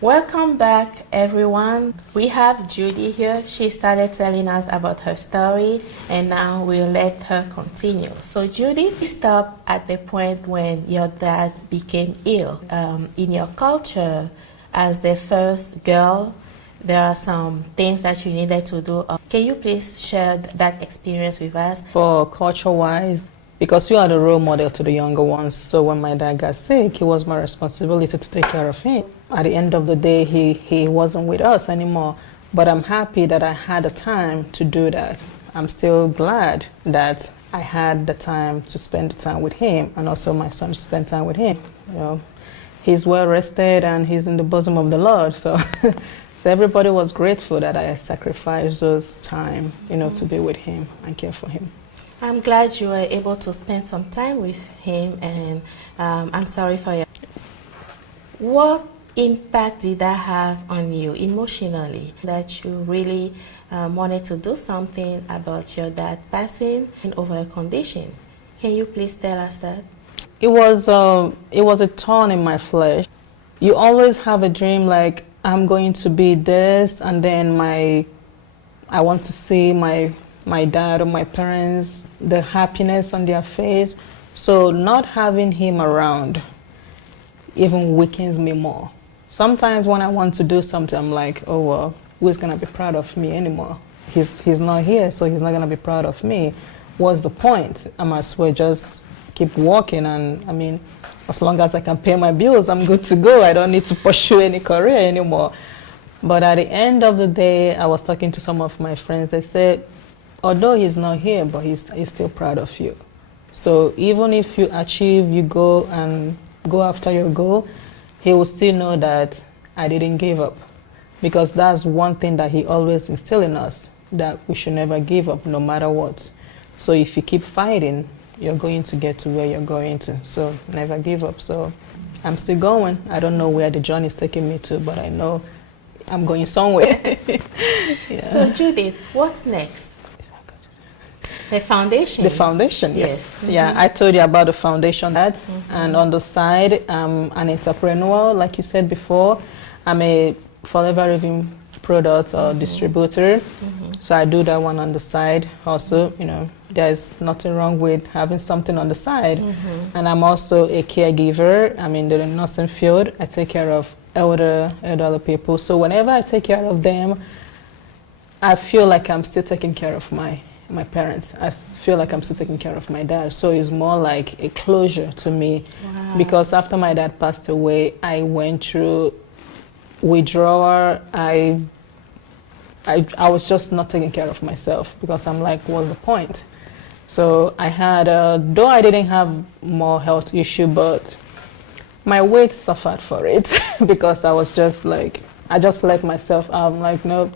Welcome back, everyone. We have Judy here. She started telling us about her story, and now we'll let her continue. So, Judy, we stop at the point when your dad became ill. In your culture, as the first girl, there are some things that you needed to do. Can you please share that experience with us? For culture-wise, because you are the role model to the younger ones, so when my dad got sick, it was my responsibility to take care of him. At the end of the day, he wasn't with us anymore, but I'm happy that I had the time to do that. I'm still glad that I had the time to spend the time with him, and also my son to spend time with him. You know, he's well rested and he's in the bosom of the Lord, so so everybody was grateful that I sacrificed those time, to be with him and care for him. I'm glad you were able to spend some time with him, and I'm sorry for your... What impact did that have on you emotionally, that you really wanted to do something about your dad passing over a condition? Can you please tell us that? It was a thorn in my flesh. You always have a dream like, I'm going to be this, and then I want to see my dad or my parents, the happiness on their face. So not having him around even weakens me more. Sometimes when I want to do something, I'm like, oh well, who's gonna be proud of me anymore? He's not here, so he's not gonna be proud of me. What's the point? I might as well just keep walking, and as long as I can pay my bills, I'm good to go. I don't need to pursue any career anymore. But at the end of the day, I was talking to some of my friends. They said, although he's not here, but he's still proud of you. So even if you achieve, you go after your goal, he will still know that I didn't give up. Because that's one thing that he always instilled in us, that we should never give up no matter what. So if you keep fighting, you're going to get to where you're going to. So never give up. So I'm still going. I don't know where the journey is taking me to, but I know I'm going somewhere. Yeah. So Judith, what's next? The foundation. The foundation, yes. Mm-hmm. Yeah, I told you about the foundation, and on the side, I'm an entrepreneur, like you said before. I'm a forever living product or distributor. So I do that one on the side also. There's nothing wrong with having something on the side. And I'm also a caregiver. I'm in the nursing field. I take care of elderly people. So whenever I take care of them, I feel like I'm still taking care of my parents. I feel like I'm still taking care of my dad. So it's more like a closure to me. Wow. Because after my dad passed away, I went through withdrawal. I was just not taking care of myself, because I'm like, what's the point? So I had, though I didn't have more health issue, but my weight suffered for it because I was just like, I just let myself out. I'm like, no,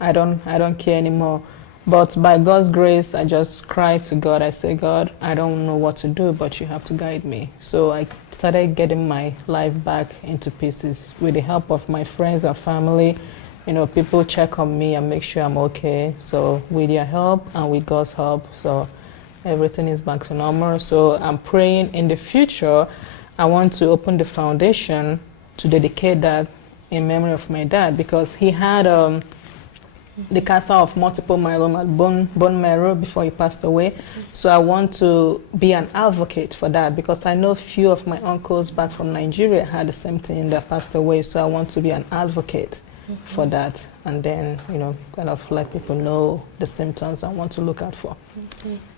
I don't care anymore. But by God's grace, I just cried to God. I said, God, I don't know what to do, but you have to guide me. So I started getting my life back into pieces with the help of my friends and family. People check on me and make sure I'm okay. So with your help and with God's help, so everything is back to normal. So I'm praying in the future, I want to open the foundation to dedicate that in memory of my dad, because he had the cancer of multiple myeloma, bone marrow, before he passed away. So I want to be an advocate for that, because I know few of my uncles back from Nigeria had the same thing that passed away. So I want to be an advocate for that, and then kind of let people know the symptoms I want to look out for.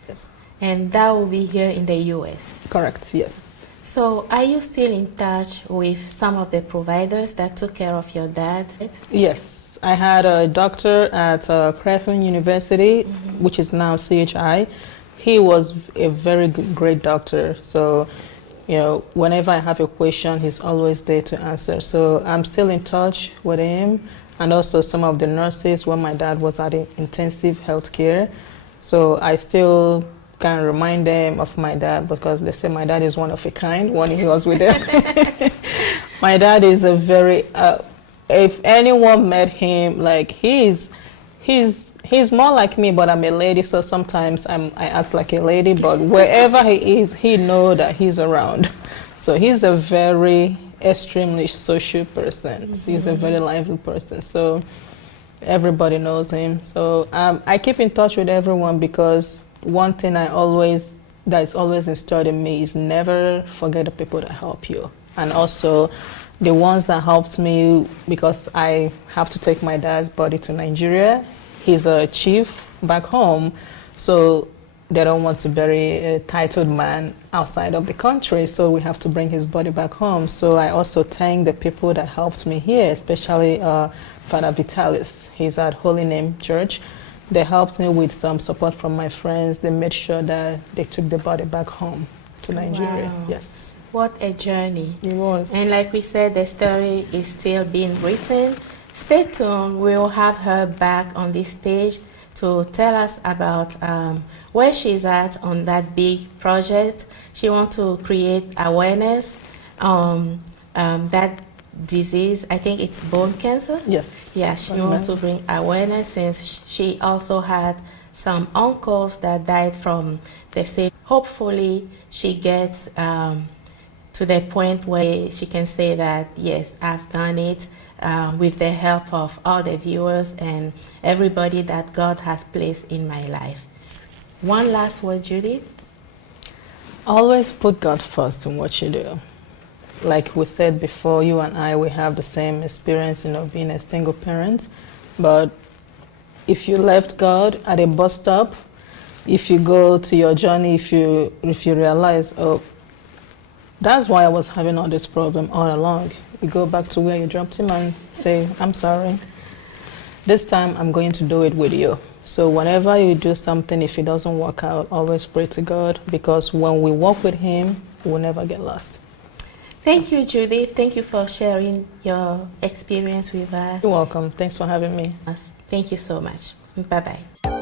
Yes. And that will be here in the US? Correct, yes. So are you still in touch with some of the providers that took care of your dad? Yes. I had a doctor at Creighton University, which is now CHI. He was a very great doctor. So, whenever I have a question, he's always there to answer. So I'm still in touch with him, and also some of the nurses when my dad was at intensive health care. So I still can remind them of my dad, because they say my dad is one of a kind when he was with them. My dad is a very... if anyone met him, like he's more like me, but I'm a lady, so sometimes I act like a lady, but wherever he is, he know that he's around. So he's a very extremely social person. So he's a very lively person. So everybody knows him. So I keep in touch with everyone because one thing that's always instilled in me is never forget the people that help you. And also the ones that helped me, because I have to take my dad's body to Nigeria. He's a chief back home, so they don't want to bury a titled man outside of the country, so we have to bring his body back home. So I also thank the people that helped me here, especially Father Vitalis. He's at Holy Name Church. They helped me with some support from my friends. They made sure that they took the body back home to Nigeria. Wow. Yes. What a journey. It was. And like we said, the story is still being written. Stay tuned. We'll have her back on this stage to tell us about where she's at on that big project. She wants to create awareness that disease. I think it's bone cancer. Yes. Yeah, she wants to bring awareness since she also had some uncles that died from the same. Hopefully, she gets to the point where she can say that, yes, I've done it with the help of all the viewers and everybody that God has placed in my life. One last word, Judith. Always put God first in what you do. Like we said before, you and I, we have the same experience, being a single parent. But if you left God at a bus stop, if you go to your journey, if you realize, oh, that's why I was having all this problem all along. You go back to where you dropped him and say, I'm sorry. This time I'm going to do it with you. So whenever you do something, if it doesn't work out, always pray to God, because when we walk with him, we'll never get lost. Thank you, Judith. Thank you for sharing your experience with us. You're welcome. Thanks for having me. Thank you so much. Bye-bye.